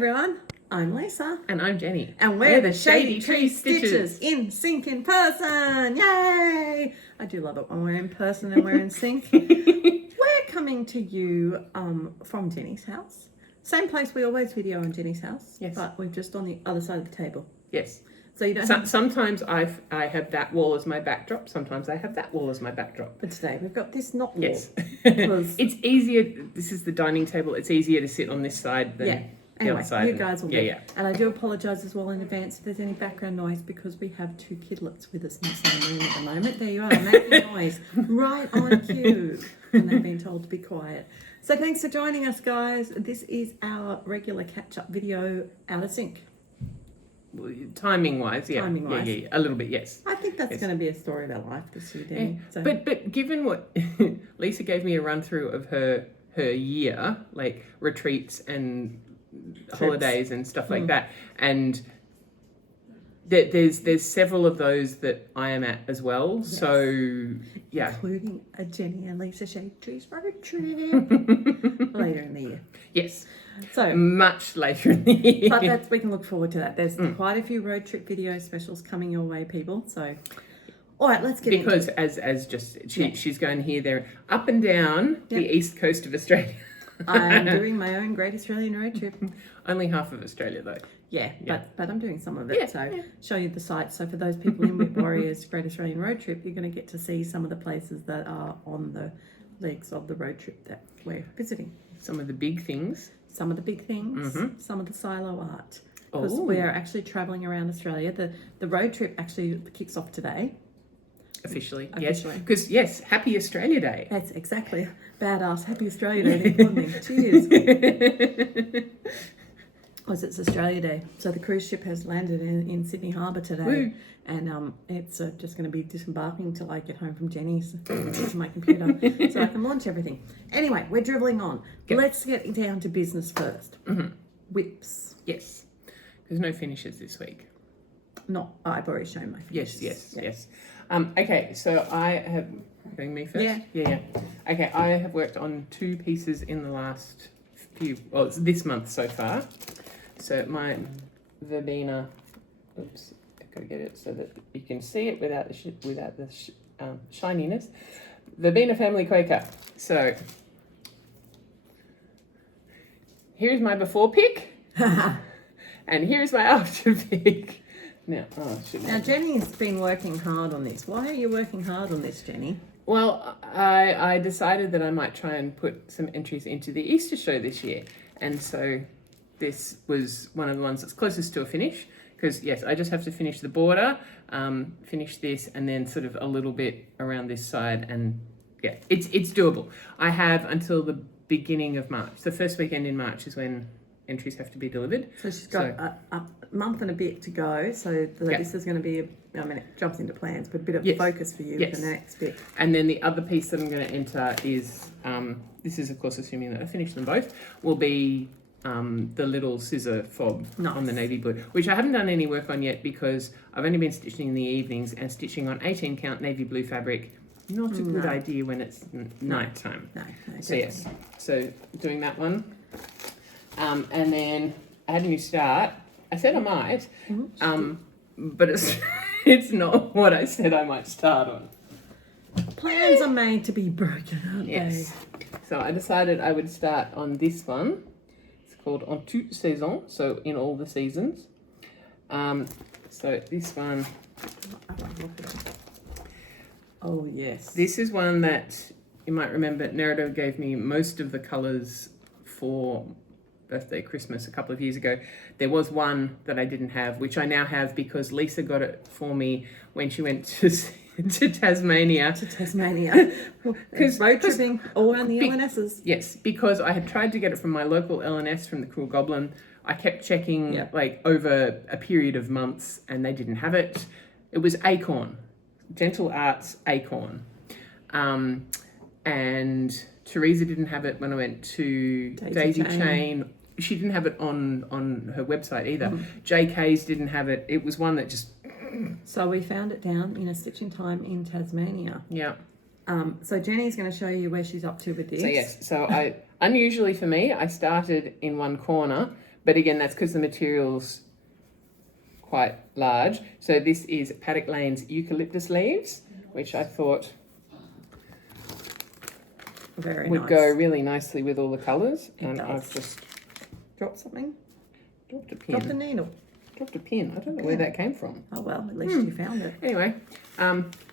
everyone, I'm Lisa. And I'm Jenny. And we're the Shady Tree Stitches in sync in person. Yay! I do love it when we're in person and we're in sync. We're coming to you from Jenny's house. Same place we always video in Jenny's house. Yes. But we're just on the other side of the table. Yes. So you don't Sometimes I have that wall as my backdrop. Sometimes I have that wall as my backdrop. But today we've got this not wall. Yes. Because It's easier. This is the dining table. It's easier to sit on this side than the Anyway, other side. you guys will get. Yeah. And I do apologise as well in advance if there's any background noise because we have two kidlets with us in the same room at the moment. There you are, making noise right on cue. And they've been told to be quiet. So thanks for joining us, guys. This is our regular catch-up video out of sync. Timing-wise, yeah. Timing-wise. Yeah, a little bit, yes. I think that's Yes. going to be a story of our life this year, Danny. Yeah. So, But given what Lisa gave me a run through of her year, like retreats and holidays and stuff like that, and there's several of those that I am at as well. Yes. So yeah, including a Jenny and Lisa Shade Trees road trip later in the year. yes, So much later in the year. But we can look forward to that. There's quite a few road trip video specials coming your way, people. So, all right, let's get because into it. as just she's going here, there, up and down the east coast of Australia. I'm doing my own Great Australian Road Trip. Only half of Australia though. Yeah. But I'm doing some of it. Yeah, So yeah. show you the sites. So for those people in Whip Warriors Great Australian Road Trip, you're going to get to see some of the places that are on the legs of the road trip that we're visiting. Some of the big things. Some of the big things, some of the silo art. Because Oh. we're actually travelling around Australia. The road trip actually kicks off today. Officially. Officially. Yes. Because yes, Happy Australia Day. That's exactly badass. Happy Australia Day. They're calling me. Cheers. Because it's Australia Day. So the cruise ship has landed in Sydney Harbour today. Woo. And it's just going to be disembarking till I get home from Jenny's to my computer so I can launch everything. Anyway, we're dribbling on. Yep. Let's get down to business first. Whips. Yes. There's no finishes this week. Not, I've already shown my finishes. Yes. Okay, so I have, going me first? Yeah. Okay, I have worked on 2 pieces in the last it's this month so far. So my verbena, oops, I've got to get it so that you can see it without the shininess. Verbena Family Quaker. So here's my before pick, and here's my after pick. Now, Jenny's been working hard on this. Why are you working hard on this, Jenny? Well, I decided that I might try and put some entries into the Easter show this year. And so this was one of the ones that's closest to a finish. Because, yes, I just have to finish the border, finish this, and then sort of a little bit around this side. And, yeah, it's doable. I have until the beginning of March. The first weekend in March is when entries have to be delivered. So she's got a month and a bit to go. So this is going to be, it jumps into plans, but a bit of focus for you for the next bit. And then the other piece that I'm going to enter is, this is of course assuming that I finish them both, will be the little scissor fob on the navy blue, which I haven't done any work on yet because I've only been stitching in the evenings, and stitching on 18 count navy blue fabric, not a good idea when it's night time. No, So yes, so doing that one. And then I had a new start. I said I might, but it's not what I said I might start on. Plans are made to be broken, aren't Yes. So I decided I would start on this one. It's called En toute saison, so in all the seasons. So this one. Oh, yes. This is one that you might remember Nerida gave me most of the colours for birthday, Christmas a couple of years ago. There was one that I didn't have, which I now have because Lisa got it for me when she went to Tasmania. Because road tripping all around the LNSs. Yes, because I had tried to get it from my local LNS from the Cruel Goblin. I kept checking like over a period of months and they didn't have it. It was Acorn, Gentle Arts Acorn. And Teresa didn't have it when I went to Daisy Chain. She didn't have it on her website either. JK's didn't have it. It was one that just... So we found it down in a stitching time in Tasmania. Yeah. So Jenny's going to show you where she's up to with this. So yes, so unusually for me, I started in one corner, but again, that's because the material's quite large. So this is Paddock Lane's eucalyptus leaves, which I thought would go really nicely with all the colours. And I've just dropped something. Dropped a pin. Dropped a needle. Dropped a pin. I don't know where that came from. Oh well, at least you found it. Anyway,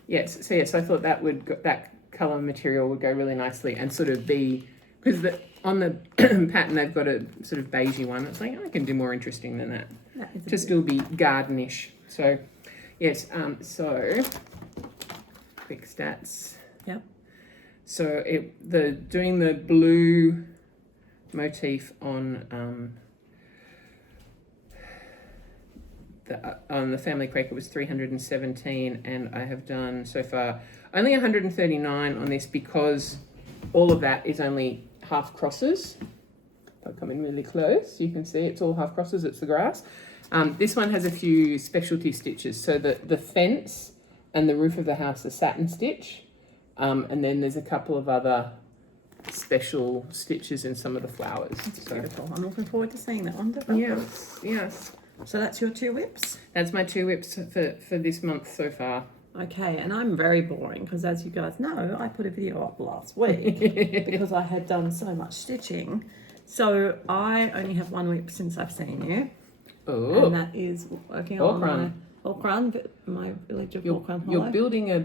yes. So yes, I thought that that colour material would go really nicely and sort of be, because on the pattern they've got a sort of beigey one. It's like I can do more interesting than that. To still be gardenish. So yes. So quick stats. Yep. So doing the blue motif on the family crate, it was 317, and I have done so far only 139 on this because all of that is only half crosses. I'll come in really close. You can see it's all half crosses. It's the grass. This one has a few specialty stitches. So the fence and the roof of the house are satin stitch, and then there's a couple of other special stitches in some of the flowers. That's beautiful. I'm looking forward to seeing that one. Yes. So that's your 2 whips? That's my 2 whips for this month so far. Okay, and I'm very boring because, as you guys know, I put a video up last week because I had done so much stitching. So I only have 1 whip since I've seen you. Oh. And that is working on my Auckland, my village of Auckland Hollow. You're building a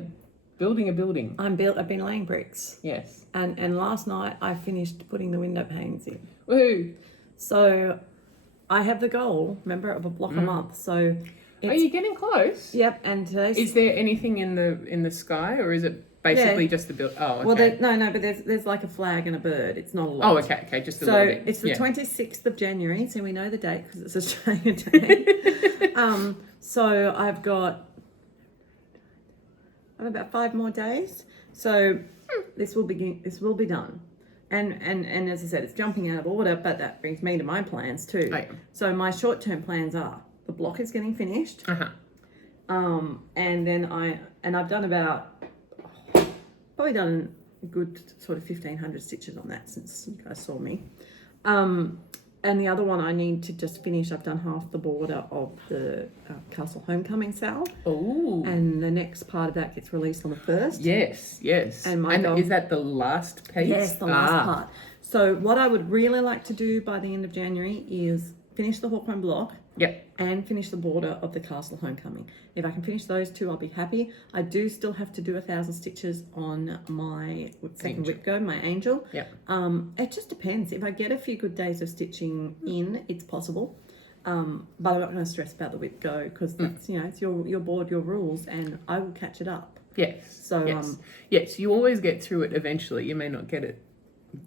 building. I've been laying bricks. Yes. And last night I finished putting the window panes in. Woohoo! So I have the goal, remember, of a block a month. So are you getting close? Yep. And today's. Is there anything in the sky, or is it basically just the build? Oh, okay. Well, but there's like a flag and a bird. It's not a lot. Oh, okay, just a little bit. So it's the 26th of January, so we know the date because it's Australia Day. So I've got about 5 more days. So this will be done. And as I said, it's jumping out of order, but that brings me to my plans too. Oh, yeah. So my short-term plans are the block is getting finished. And then I've done probably done a good sort of 1,500 stitches on that since you guys saw me. And the other one I need to just finish. I've done half the border of the Castle Homecoming sale. Oh. And the next part of that gets released on the 1st. Yes. And is that the last piece? Yes, the last part. So what I would really like to do by the end of January is finish the Hawkman block. Yep. And finish the border of the Castle Homecoming. If I can finish those 2, I'll be happy. I do still have to do 1,000 stitches on my second whip go, my angel. Yep. It just depends. If I get a few good days of stitching in, it's possible. But I'm not going to stress about the whip go because that's it's your board, your rules, and I will catch it up. Yes. So yes, you always get through it eventually. You may not get it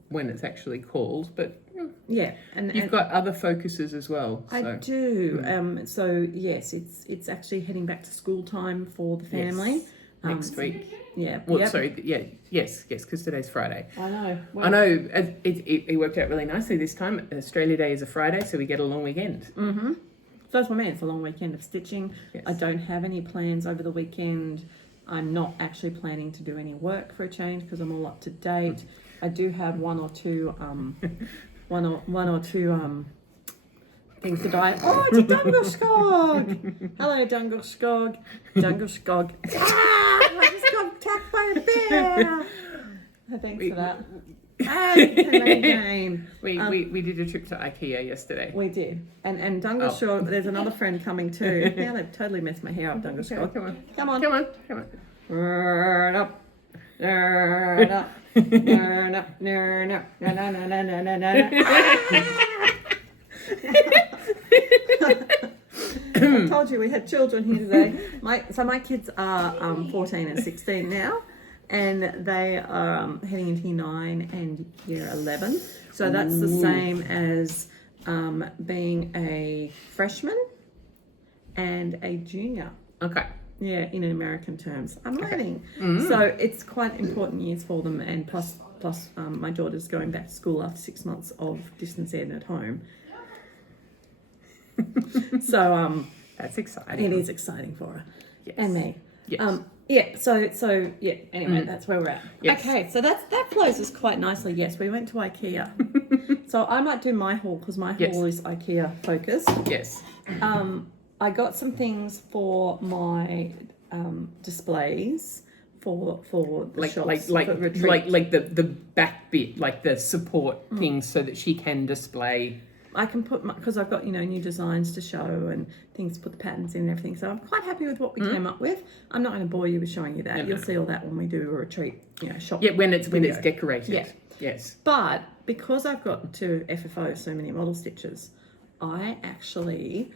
when it's actually called, but yeah, and you've got other focuses as well. So. I do. So yes, it's actually heading back to school time for the family next week. Yeah. Well, sorry. Yeah. Yes. Because today's Friday. I know. Well, I know. It worked out really nicely this time. Australia Day is a Friday, so we get a long weekend. Mm-hmm. So that's what I mean. It's a long weekend of stitching. Yes. I don't have any plans over the weekend. I'm not actually planning to do any work for a change because I'm all up to date. I do have one or two things to die. Oh, it's a Dungelskog! Hello, Dungelskog. Dungelskog. I just got attacked by a bear. Thanks for that. We did a trip to IKEA yesterday. We did. And Dungelskog, there's another friend coming too. Now they've totally messed my hair up, Dungelskog. Come on. Turn up. Turn up. Turn up. Turn up. I told you we had children here today. My kids are 14 and 16 now, and they are heading into year 9 and year 11. So that's the same as being a freshman and a junior. Okay. Yeah, in American terms. I'm learning. Mm-hmm. So it's quite important years for them, and plus my daughter's going back to school after 6 months of distance ed at home. So that's exciting. It is exciting for her. Yes. And me. Yes. So anyway, that's where we're at. Yes. Okay, so that flows us quite nicely. Yes, we went to IKEA. So I might do my haul because my Yes. haul is IKEA focused. Yes. I got some things for my displays for the shops for retreat. like the back bit, like the support things, so that she can display. I can put because I've got new designs to show and things to put the patterns in and everything. So I'm quite happy with what we came up with. I'm not going to bore you with showing you that. No, You'll no. see all that when we do a retreat, shop. Yeah, when it's video. decorated. Yeah. Yes. But because I've got to FFO so many model stitches, I actually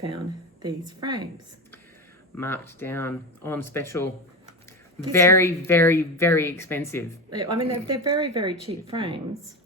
found these frames. Marked down on special. Very, very, very expensive. I mean, they're very, very cheap frames.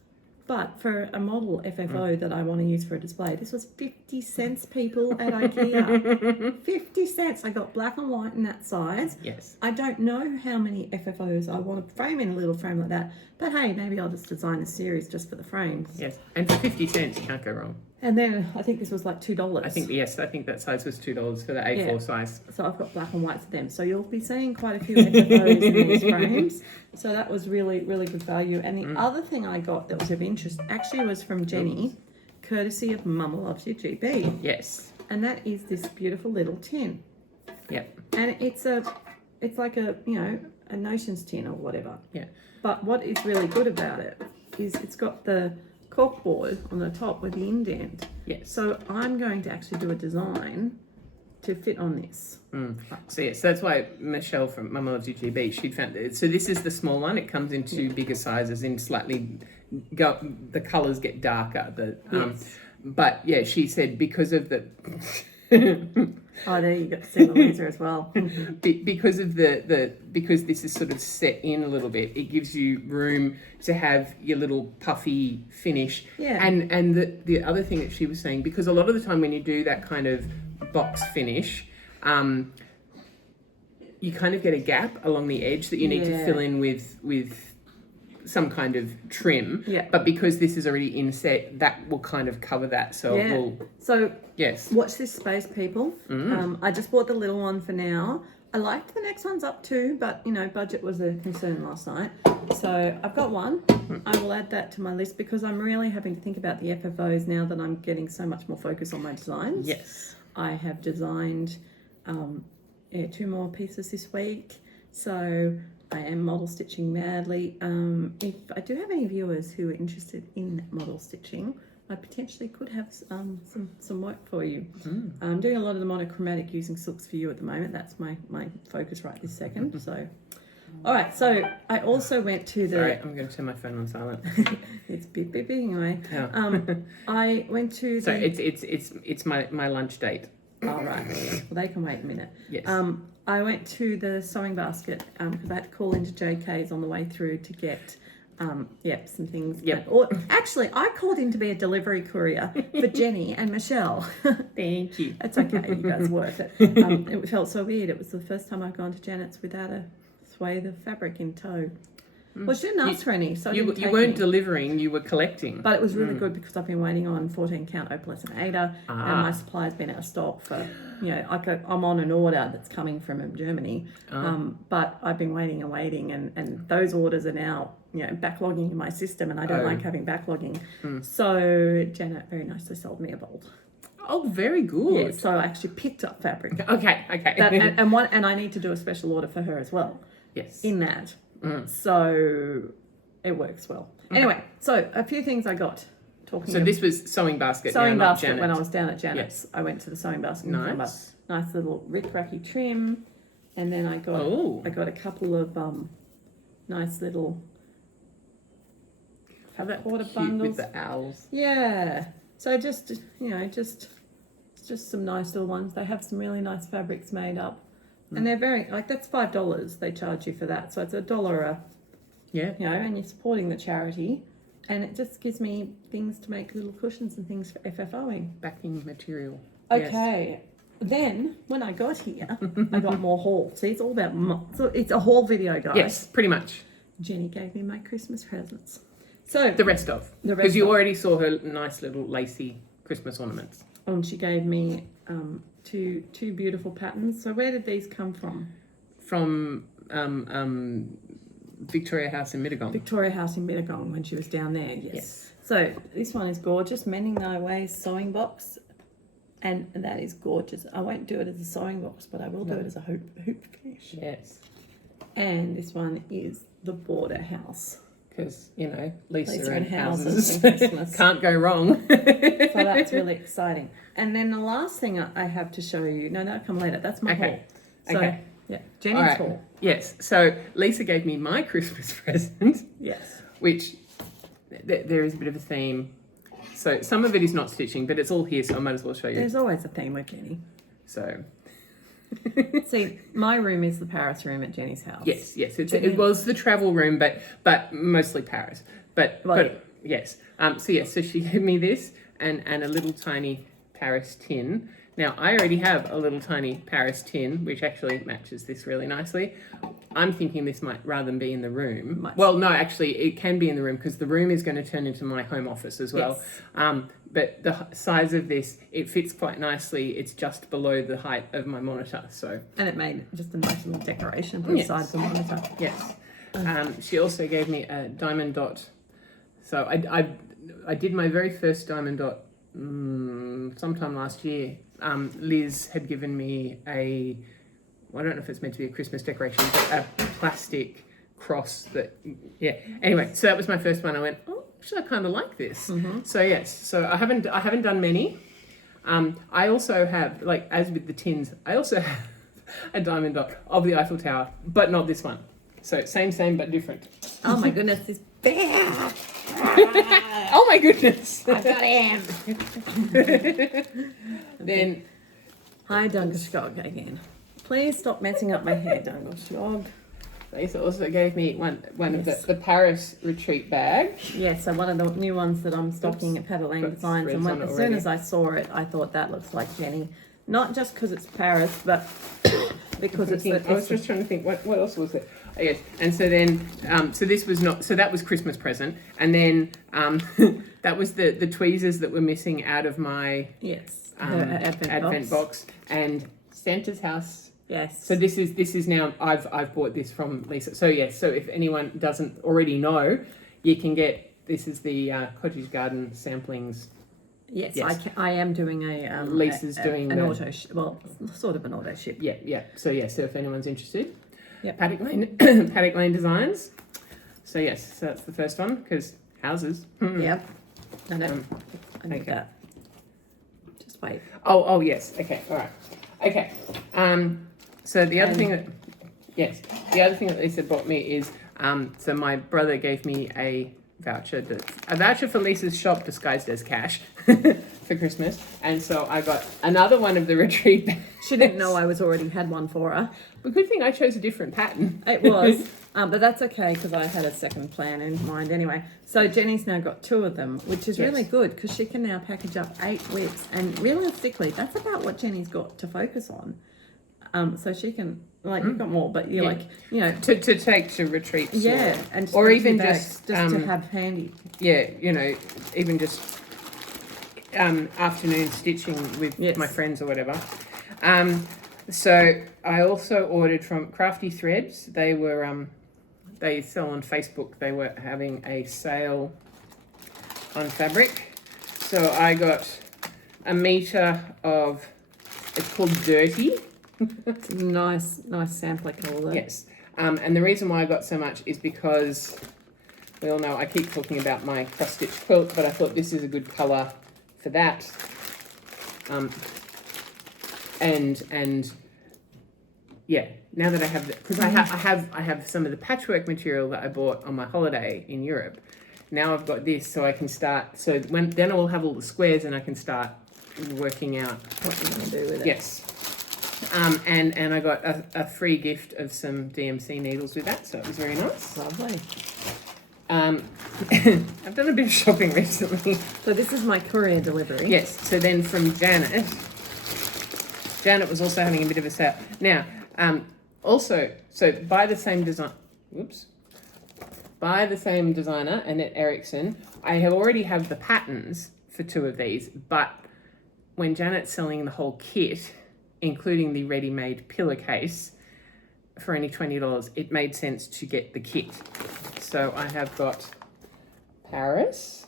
But for a model FFO that I want to use for a display, this was 50 cents, people, at IKEA. 50 cents. I got black and white in that size. Yes. I don't know how many FFOs I want to frame in a little frame like that. But hey, maybe I'll just design a series just for the frames. Yes. And for 50 cents, you can't go wrong. And then I think this was like $2. I think that size was $2 for the A4 size. So I've got black and white for them. So you'll be seeing quite a few FFOs in these frames. So that was really, really good value. And the other thing I got that was of interest actually was from Jenny, courtesy of Mama Loves You GB. Yes. And that is this beautiful little tin. Yep. And it's like a Notions tin or whatever. Yeah. But what is really good about it is it's got the corkboard on the top with the indent. Yes. So I'm going to actually do a design to fit on this. So yes, that's why Michelle from Mama Loves You GB, she'd found it. So this is the small one. It comes in two bigger sizes in slightly, the colours get darker. Yes. But yeah, she said because of the... Oh, there you go. See the laser as well. because of because this is sort of set in a little bit, it gives you room to have your little puffy finish. Yeah. And the other thing that she was saying, because a lot of the time when you do that kind of box finish, you kind of get a gap along the edge that you need to fill in with some kind of trim. Yeah. But because this is already inset, that will kind of cover that. So it will. So Yes. watch this space, people. I just bought the little one for now. I liked the next one's up too, but budget was a concern last night. So I've got one. I will add that to my list because I'm really having to think about the FFOs now that I'm getting so much more focus on my designs. Yes. I have designed 2 more pieces this week. So I am model stitching madly. If I do have any viewers who are interested in model stitching, I potentially could have some work for you. I'm doing a lot of the monochromatic using silks for you at the moment. That's my focus right this second. So, all right. So I also went to the. Sorry, I'm going to turn my phone on silent. It's beeping anyway. Yeah. I went to. So it's my lunch date. All right. Well, they can wait a minute. Yes. I went to the sewing basket because I had to call into JK's on the way through to get some things. Yep. Or actually, I called in to be a delivery courier for Jenny and Michelle. Thank you. It's okay, you guys worth it. It felt so weird. It was the first time I'd gone to Janet's without a swathe of fabric in tow. Well, she didn't ask for any, so you you weren't delivering, you were collecting. But it was really good because I've been waiting on 14 count opalescent Ada, and my supply's been out of stock for, I'm on an order that's coming from Germany, but I've been waiting and those orders are now, backlogging in my system, and I don't like having backlogging. So Janet very nicely sold me a bolt. Oh, very good. Yeah, so I actually picked up fabric. Okay. And I need to do a special order for her as well. Yes. In that. So it works well. Okay. Anyway, so a few things I got. This was sewing basket. Sewing now, basket. Janet. When I was down at Janet's, I went to the sewing basket. Nice. Nice little rick-racky trim, and then I got a couple of nice little quarter bundles with the owls. Yeah. So just some nice little ones. They have some really nice fabrics made up. And they're very, that's $5 they charge you for that. So it's $1 and you're supporting the charity. And it just gives me things to make little cushions and things for FFOing. Backing material. Okay. Yes. Then, when I got here, I got more haul. See, it's all about, so it's a haul video, guys. Yes, pretty much. Jenny gave me my Christmas presents. So the rest of. Because you already saw her nice little lacy Christmas ornaments. And she gave me two beautiful patterns. So where did these come from? From Victoria House in Mittagong. Victoria House in Mittagong when she was down there. Yes. Yes. So this one is gorgeous. Mending Thy Ways sewing box, and that is gorgeous. I won't do it as a sewing box, but I will do it as a hoop finish. Yes. And this one is the border house. Because, you know, Lisa and and houses houses and Christmas. can't go wrong. So that's really exciting. And then the last thing I have to show you, no, that'll come later. That's my Okay. haul. So, Okay. yeah, Jenny's All right. haul. Yes. So Lisa gave me my Christmas present, Yes. which there is a bit of a theme. So some of it is not stitching, but it's all here, so I might as well show you. There's always a theme with Jenny. So See, my room is the Paris room at Jenny's house. yes, Jenny- it was the travel room, but mostly Paris. But yes. So she gave me this and a little tiny Paris tin. Now I already have a little tiny Paris tin, which actually matches this really nicely. I'm thinking this might rather than be in the room. Well, no, actually it can be in the room because the room is going to turn into my home office as well. Yes. But the size of this, it fits quite nicely. It's just below the height of my monitor. So And it made just a nice little decoration for the Yes. side of the monitor. yes. She also gave me a diamond dot. So I did my very first diamond dot sometime last year. Liz had given me I don't know if it's meant to be a Christmas decoration, but a plastic cross that, yeah. Anyway, so that was my first one. I went, oh, actually, I kind of like this. So yes, so I haven't done many. I also have, like, as with the tins, I also have a diamond dot of the Eiffel Tower, but not this one. So same, but different. Oh my goodness, this bear! Oh my goodness. I got him! Then Hi, Dungelskog again. Please stop messing up my hair, Dungelskog. Lisa also gave me one Yes. of the Paris retreat bag. Yes, so one of the new ones that I'm stocking at Patalang Got Designs, and threads on as it soon already. as I saw it, I thought that looks like Jenny. Not just because it's Paris, but because it's I was just trying to think what else was there. Oh, yes, and so then so this was not so that was Christmas present, and then that was the tweezers that were missing out of my yes, her advent box and Santa's house. Yes. So this is now I've bought this from Lisa. So yes, so if anyone doesn't already know, you can get this is the Cottage Garden samplings. Yes, Yes. I am doing a Lisa's doing an the- auto well, sort of an auto ship. Yeah. So if anyone's interested, Yep. Paddock Lane Paddock Lane Designs. So yes, so that's the first one because houses. Yep. I know. I need okay. that. Just wait. Oh yes. Okay. All right. Okay. So the other thing that Lisa bought me is so my brother gave me a voucher for Lisa's shop disguised as cash for Christmas, and so I got another one of the retreat bags. She didn't know I was already had one for her. But good thing I chose a different pattern. It was, but that's okay because I had a second plan in mind anyway. So Jenny's now got 2 of them, which is really Yes. good because she can now package up 8 whips, and realistically, that's about what Jenny's got to focus on. So she can, like, you've got more, but you're Yeah. like, you know, to take to retreats. yeah, and or empty even bags just, to have handy. Yeah, even just afternoon stitching with Yes. my friends or whatever. So I also ordered from Crafty Threads. They were they sell on Facebook. They were having a sale on fabric. So I got a meter of, it's called Dirty. It's a nice sampler colour. Yes. And the reason why I got so much is because we all know I keep talking about my cross-stitch quilt, but I thought this is a good colour for that. And yeah, now that I have because I have some of the patchwork material that I bought on my holiday in Europe. Now I've got this, so I can start. So then I will have all the squares, and I can start working out What you're going to do with it. Yes. And I got a free gift of some DMC needles with that, so it was very nice. Lovely. I've done a bit of shopping recently. So this is my courier delivery. Yes, so then from Janet was also having a bit of a sale. Now, also, so by the same designer, Annette Erickson, I already have the patterns for 2 of these, but when Janet's selling the whole kit, including the ready-made pillowcase, for only $20, it made sense to get the kit. So I have got Paris.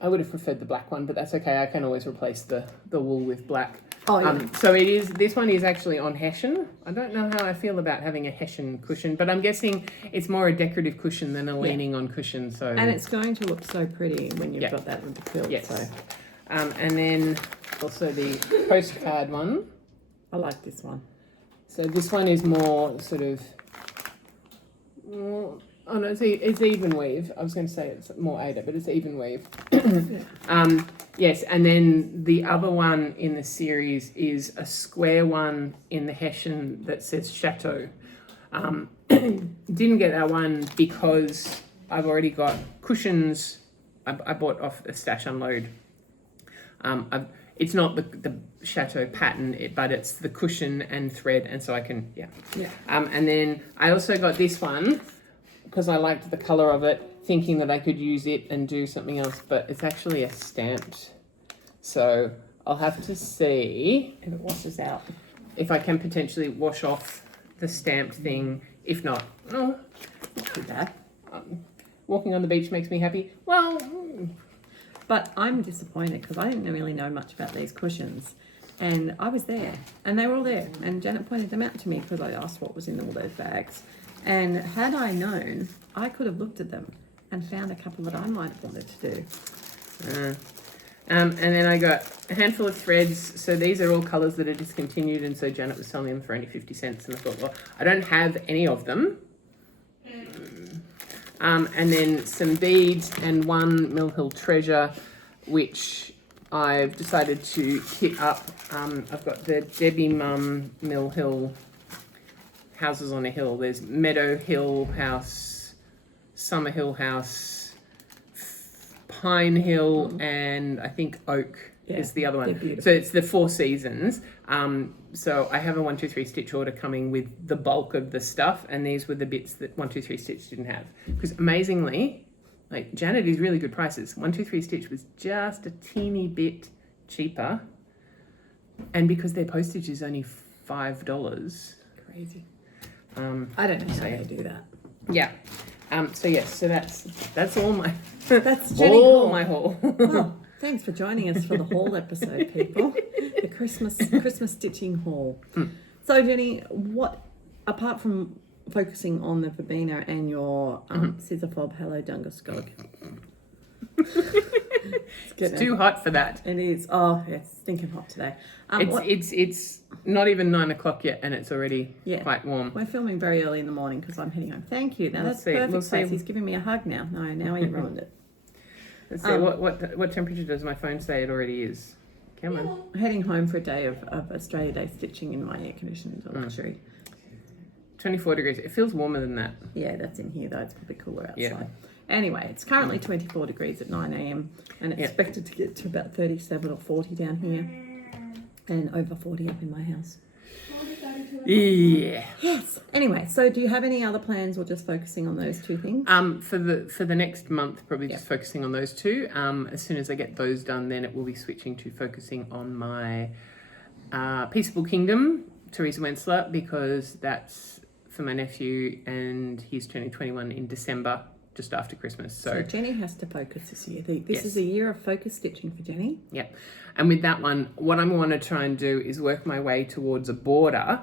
I would have preferred the black one, but that's okay. I can always replace the wool with black. Oh, yeah. So it is. This one is actually on Hessian. I don't know how I feel about having a Hessian cushion, but I'm guessing it's more a decorative cushion than a leaning on cushion. So and it's going to look so pretty when you've got that with the quilt. Yes. So and then also the postcard one. I like this one. So this one is more sort of. Oh no, it's even weave. I was going to say it's more Ada, but it's even weave. Yes, and then the other one in the series is a square one in the Hessian that says Chateau. Didn't get that one because I've already got cushions. I bought off a Stash Unload. It's not the Chateau pattern, but it's the cushion and thread, and so I can, and then I also got this one because I liked the colour of it, thinking that I could use it and do something else, but it's actually a stamped. So I'll have to see if it washes out. If I can potentially wash off the stamped thing. If not, not too bad. Walking on the beach makes me happy. Well, but I'm disappointed because I didn't really know much about these cushions. And I was there, and they were all there. And Janet pointed them out to me because I asked what was in all those bags. And had I known, I could have looked at them and found a couple that I might have wanted to do. And then I got a handful of threads. So these are all colours that are discontinued. And so Janet was selling them for only 50 cents. And I thought, well, I don't have any of them. And then some beads and one Mill Hill treasure, which I've decided to kit up. I've got the Debbie Mum Mill Hill houses on a hill. There's Meadow Hill House, Summer Hill House, Pine Hill, and I think Oak is the other one. So it's the 4 seasons. So I have a 1, 2, 3 stitch order coming with the bulk of the stuff, and these were the bits that 1, 2, 3 stitch didn't have. Because amazingly, like Janet is really good prices. 1, 2, 3 stitch was just a teeny bit cheaper, and because their postage is only $5. Crazy. I don't know how they do that. Yeah. So yes. So that's all my that's Jenny all haul. my haul. Well, thanks for joining us for the haul episode, people. The Christmas stitching haul. So Jenny, what apart from focusing on the Verbena and your scissor fob Hello Dungelskog? It's too hot for that. It is. Oh, yeah, it's stinking hot today. It's not even 9 o'clock yet, and it's already quite warm. We're filming very early in the morning because I'm heading home. Thank you. Now that's perfect place. He's giving me a hug now. No, now he ruined it. Let's see. What temperature does my phone say it already is? Come on. Heading home for a day of Australia Day stitching in my air conditioned luxury. 24 degrees. It feels warmer than that. Yeah, that's in here though. It's probably cooler outside. Yeah. Anyway, it's currently 24 degrees at 9 a.m. and it's expected to get to about 37 or 40 down here and over 40 up in my house. Yeah. Yes. Anyway, so do you have any other plans or just focusing on those two things? For the next month, probably just focusing on those two. As soon as I get those done, then it will be switching to focusing on my Peaceable Kingdom, Teresa Wensler, because that's for my nephew and he's turning 21 in December, just after Christmas. So Jenny has to focus this year. This is a year of focus stitching for Jenny. Yeah. And with that one, what I want to try and do is work my way towards a border,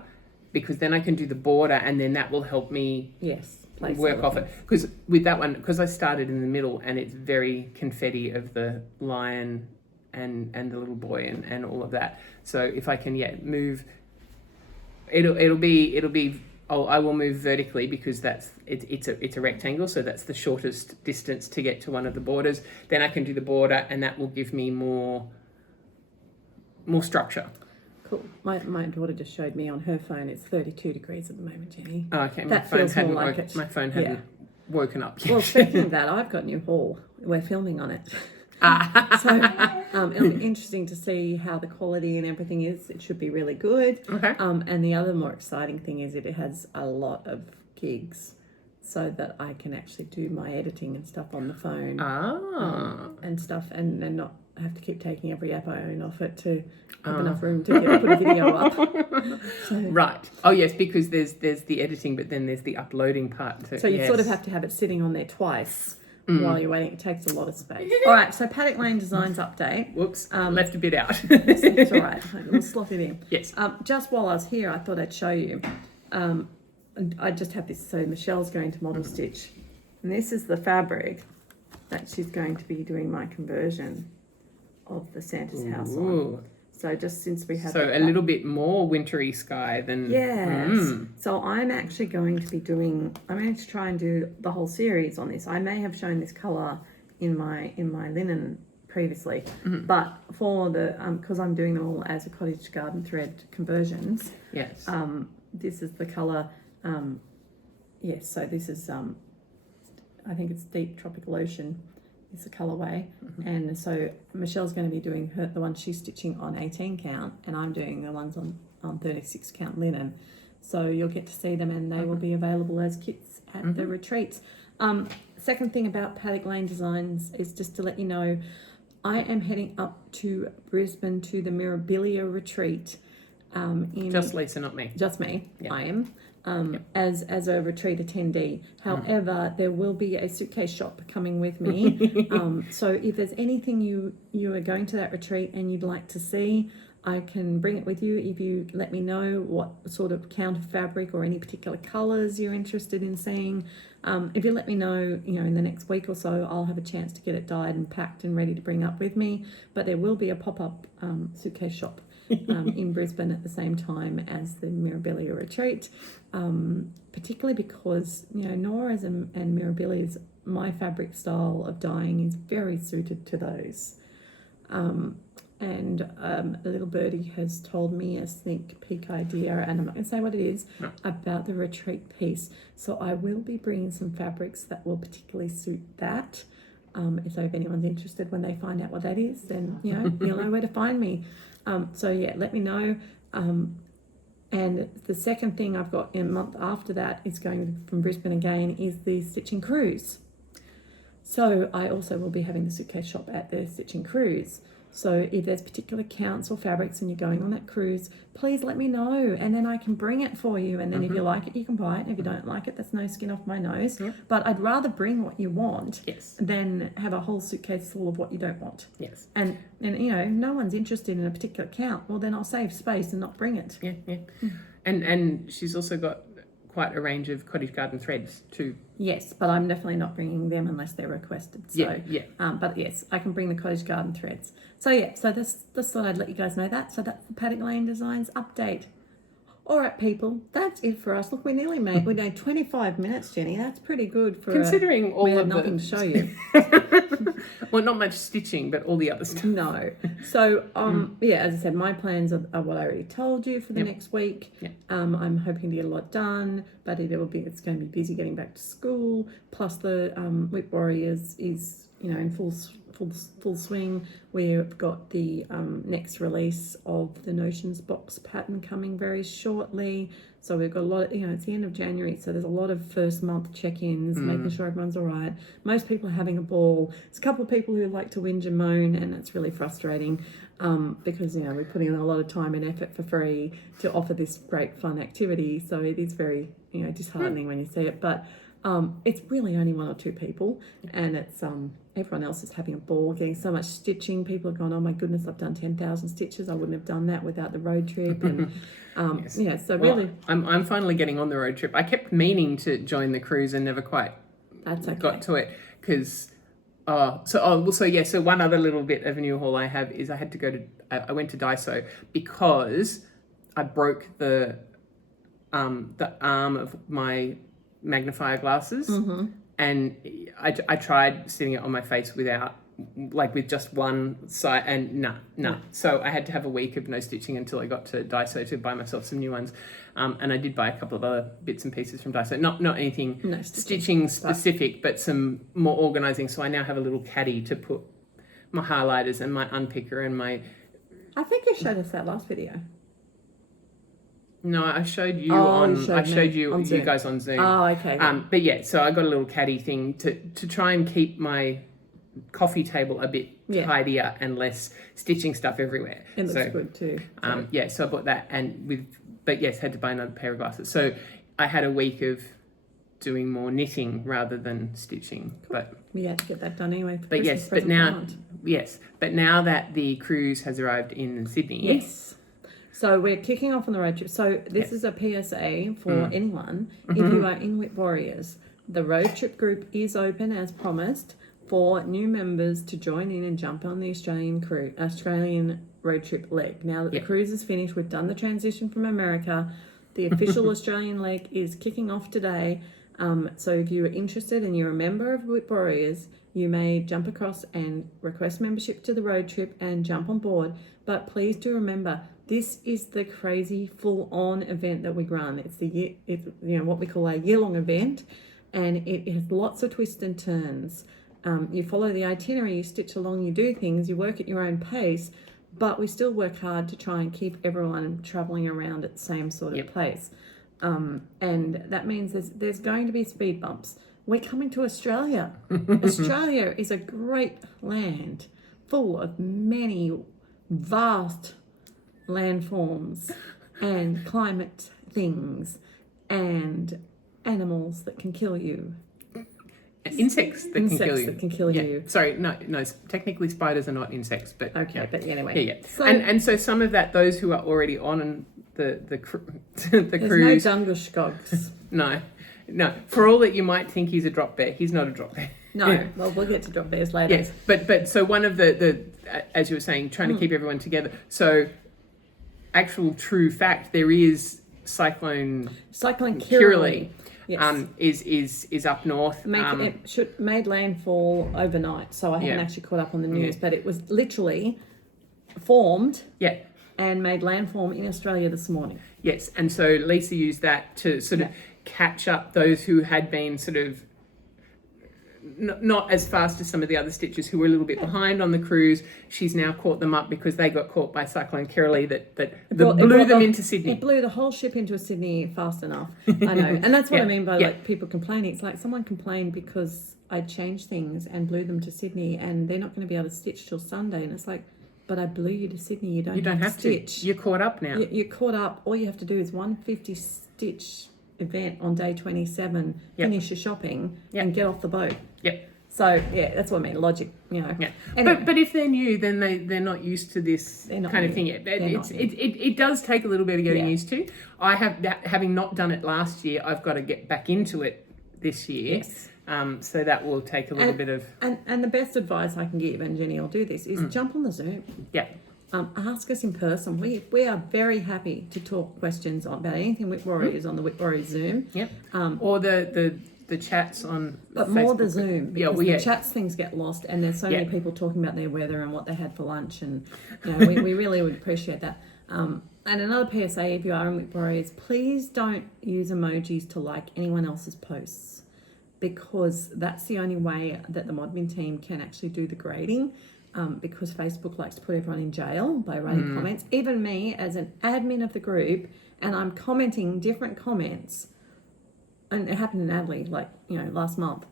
because then I can do the border and then that will help me work off it. Because with that one, because I started in the middle and it's very confetti of the lion and the little boy and all of that. So if I can move, I will move vertically because it's a rectangle, so that's the shortest distance to get to one of the borders. Then I can do the border and that will give me more structure. Cool. My daughter just showed me on her phone it's 32 degrees at the moment, Jenny. Oh, okay. My phone hadn't woken up yet. Well, speaking of that, I've got a new haul. We're filming on it. So it'll be interesting to see how the quality and everything is. It should be really good. Okay. And the other more exciting thing is it has a lot of gigs so that I can actually do my editing and stuff on the phone. Ah. And stuff and not I have to keep taking every app I own off it to have enough room to put a video up. So, Right. Oh yes, because there's the editing, but then there's the uploading part too. so you Yes. sort of have to have it sitting on there twice while you're waiting. It takes a lot of space. All right, so Paddock Lane Designs update. Whoops, left a bit out. It's all right. We'll slot it in. Yes. Just while I was here, I thought I'd show you. And I just have this. So Michelle's going to model stitch, and this is the fabric that she's going to be doing my conversion of the Santa's house on. Ooh. So just since we have So a little bit more wintry sky than... yes. So I'm actually going to be doing. I'm going to try and do the whole series on this. I may have shown this color in my linen previously, but for the because I'm doing them all as a cottage garden thread conversions. Yes. This is the color. Yes. So this is I think it's Deep Tropical Ocean. Is the colorway, and so Michelle's going to be doing the ones she's stitching on 18 count, and I'm doing the ones on 36 count linen. So you'll get to see them, and they will be available as kits at the retreats. Second thing about Paddock Lane Designs is just to let you know, I am heading up to Brisbane to the Mirabilia retreat. Just Lisa, not me. Just me. Yeah. I am. As a retreat attendee. However, there will be a suitcase shop coming with me. So if there's anything you are going to that retreat and you'd like to see, I can bring it with you if you let me know what sort of count of fabric or any particular colours you're interested in seeing. If you let me know, in the next week or so, I'll have a chance to get it dyed and packed and ready to bring up with me. But there will be a pop-up suitcase shop in Brisbane at the same time as the Mirabilia retreat, particularly because Nora's and Mirabilia's, my fabric style of dyeing is very suited to those. And a little birdie has told me a sneak peek idea, and I'm not going to say what it is, about the retreat piece. So I will be bringing some fabrics that will particularly suit that. So if anyone's interested, when they find out what that is, then you'll know where to find me. So yeah, let me know. And the second thing I've got in a month after that is going from Brisbane again is the Stitching Cruise. So I also will be having the suitcase shop at the Stitching Cruise. So if there's particular counts or fabrics and you're going on that cruise, please let me know, and then I can bring it for you. And then if you like it, you can buy it. And if you don't like it, that's no skin off my nose. Yep. But I'd rather bring what you want Yes. than have a whole suitcase full of what you don't want. Yes. And no one's interested in a particular count. Well, then I'll save space and not bring it. Yeah. And she's also got quite a range of cottage garden threads too. Yes, but I'm definitely not bringing them unless they're requested. So, Yeah. But yes, I can bring the cottage garden threads. So yeah, so this thought I'd let you guys know that. So that's the Paddock Lane Designs update. All right, people, that's it for us. Look, we nearly made 25 minutes, Jenny. That's pretty good for considering all we had of nothing to show you. Well, not much stitching, but all the other stuff. No. So, yeah, as I said, my plans are what I already told you for the next week. Yep. I'm hoping to get a lot done, but it's going to be busy getting back to school. Plus, the Whip Warriors is in full swing. We've got the next release of the Notions box pattern coming very shortly. So we've got a lot of, it's the end of January, so there's a lot of first month check-ins, making sure everyone's all right. Most people are having a ball. There's a couple of people who like to whinge and moan, and it's really frustrating because, we're putting in a lot of time and effort for free to offer this great fun activity. So it is very, disheartening when you see it. But it's really only one or two people, and it's everyone else is having a ball, getting so much stitching. People have gone, oh my goodness, I've done 10,000 stitches. I wouldn't have done that without the road trip. And Yes. So Well, really, I'm finally getting on the road trip. I kept meaning to join the cruise and never quite that's okay. got to it because so one other little bit of a new haul I have is I went to Daiso because I broke the arm of my magnifier glasses, and I tried sitting it on my face with just one side, and no. So I had to have a week of no stitching until I got to Daiso to buy myself some new ones, and I did buy a couple of other bits and pieces from Daiso, not anything stitching specific, but some more organising. So I now have a little caddy to put my highlighters and my unpicker and my... I think you showed us that last video. No, I showed you I showed you guys on Zoom. Oh, okay. But yeah, so I got a little caddy thing to try and keep my coffee table a bit Yeah. tidier and less stitching stuff everywhere. It looks good too. Yeah, so I bought that, but yes, had to buy another pair of glasses. So I had a week of doing more knitting rather than stitching. But We had to get that done anyway. For but Christmas yes, but present now plant. but now that the cruise has arrived in Sydney, Yes. So we're kicking off on the road trip. So this is a PSA for anyone. If you are in Whip Warriors, the road trip group is open as promised for new members to join in and jump on the Australian road trip leg. Now that the cruise is finished, we've done the transition from America. The official Australian leg is kicking off today. So if you are interested and you're a member of Whip Warriors, you may jump across and request membership to the road trip and jump on board. But please do remember, this is the crazy full-on event that we run. It's what we call our year-long event, and it has lots of twists and turns. You follow the itinerary, you stitch along, you do things, you work at your own pace, but we still work hard to try and keep everyone traveling around at the same sort of pace. And that means there's going to be speed bumps. We're coming to Australia. Australia is a great land full of many vast landforms and climate things and animals that can kill you. Insects that can kill you. Sorry, no. Technically, spiders are not insects, but okay. But anyway, yeah. So, and so some of that, those who are already on the there's cruise. No Dungelskogs. No. For all that you might think he's a drop bear, he's not a drop bear. No. Well, we'll get to drop bears later. Yes, but so one of the as you were saying, trying to keep everyone together. So, actual true fact, there is Cyclone Kirrily. Yes. Is up north. It made landfall overnight, so I haven't actually caught up on the news, but it was literally formed and made landfall in Australia this morning. Yes, and so Lisa used that to sort of catch up those who had been sort of not as fast as some of the other stitchers who were a little bit behind on the cruise. She's now caught them up because they got caught by Cyclone Kirrily that blew them into Sydney. It blew the whole ship into Sydney fast enough. I know. And that's what I mean by like people complaining. It's like someone complained because I changed things and blew them to Sydney and they're not going to be able to stitch till Sunday. And it's like, but I blew you to Sydney. You don't have to stitch. You're caught up now. You're caught up. All you have to do is 150 stitch event on day 27, finish your shopping and get off the boat. Yep. So that's what I mean. Logic, Yeah. Anyway. But if they're new, then they're not used to this kind of thing yet. It does take a little bit of getting used to. I have having not done it last year. I've got to get back into it this year. Yes. So that will take a little bit of. And the best advice I can give, and Jenny will do this, is jump on the Zoom. Yeah. Ask us in person. We are very happy to talk questions about anything Whip Warriors on the Whip Warriors Zoom. Yep. Or the chats on but Facebook. More the Zoom, because the chats things get lost and there's so many people talking about their weather and what they had for lunch, and we really would appreciate that. And another PSA, if you are in Whip Warriors, please don't use emojis to like anyone else's posts, because that's the only way that the Modmin team can actually do the grading. Because Facebook likes to put everyone in jail by writing comments. Even me, as an admin of the group, and I'm commenting different comments, and it happened in Adelaide, last month,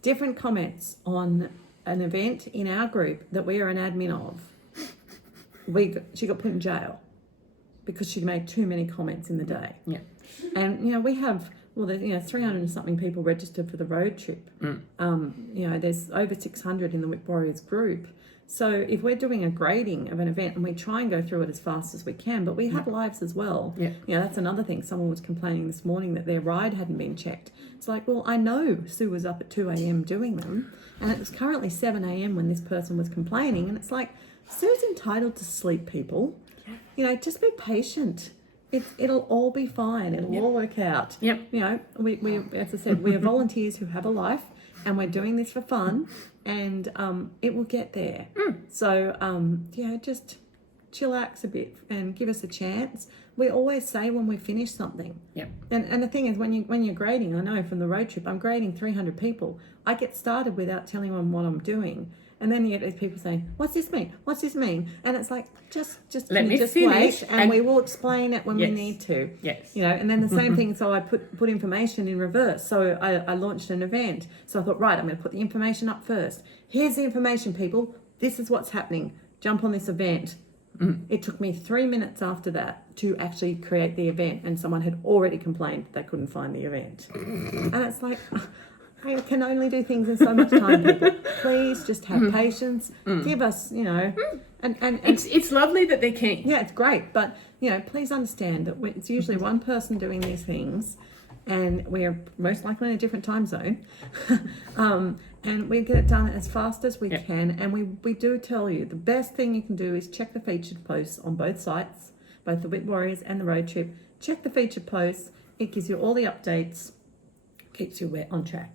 different comments on an event in our group that we are an admin of. She got put in jail because she made too many comments in the day. Yeah. And, we have... Well, there's 300 and something people registered for the road trip. There's over 600 in the Whip Warriors group. So if we're doing a grading of an event and we try and go through it as fast as we can, but we have lives as well. Yeah. That's another thing. Someone was complaining this morning that their ride hadn't been checked. It's like, well, I know Sue was up at 2 a.m. doing them, and it was currently 7 a.m. when this person was complaining. And it's like, Sue's entitled to sleep, people. Yeah. Just be patient. It'll all be fine. It'll all work out. Yep. We as I said, we are volunteers who have a life, and we're doing this for fun, and it will get there. So just chillax a bit and give us a chance. We always say when we finish something. Yep. And the thing is, when you're grading, I know from the road trip, I'm grading 300 people. I get started without telling them what I'm doing. And then you get these people saying, "What's this mean? What's this mean?" And it's like, just Let me just finish, wait, and we will explain it when we Yes. need to. Yes. You know, and then the same thing. So I put information in reverse. So I launched an event. So I thought, right, I'm going to put the information up first. Here's the information, people. This is what's happening. Jump on this event. It took me 3 minutes after that to actually create the event, and someone had already complained they couldn't find the event. And it's like, I can only do things in so much time, people. Please just have patience. Give us, you know, and It's lovely that they can. yeah, it's great, but you know, please understand that it's usually one person doing these things, and we're most likely in a different time zone, and we get it done as fast as we can. And we do tell you the best thing you can do is check the featured posts on both sites, both the Whip Warriors and the Road Trip. Check the featured posts. It gives you all the updates, keeps you on track.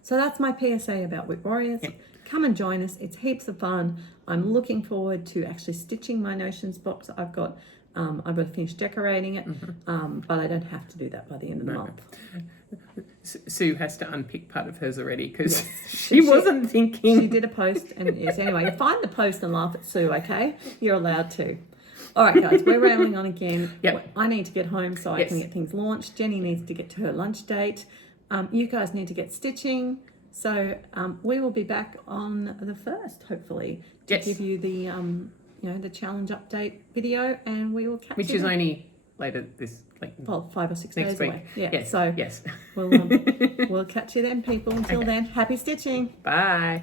So that's my PSA about Whip Warriors. Come and join us. It's heaps of fun. I'm looking forward to actually stitching my Notions box. I've got to finish decorating it, but I don't have to do that by the end of the month. Sue has to unpick part of hers already because she wasn't thinking. She did a post, and yes, anyway, find the post and laugh at Sue, okay? You're allowed to. All right, guys, we're rambling on again. Yep. I need to get home so I can get things launched. Jenny needs to get to her lunch date. You guys need to get stitching. So we will be back on the 1st, hopefully, to give you the the challenge update video, and we will catch Which you is then. only later this, 5 or 6 next days week. away. Yeah. Yes. So yes. we'll catch you then, people. Until then, happy stitching. Bye.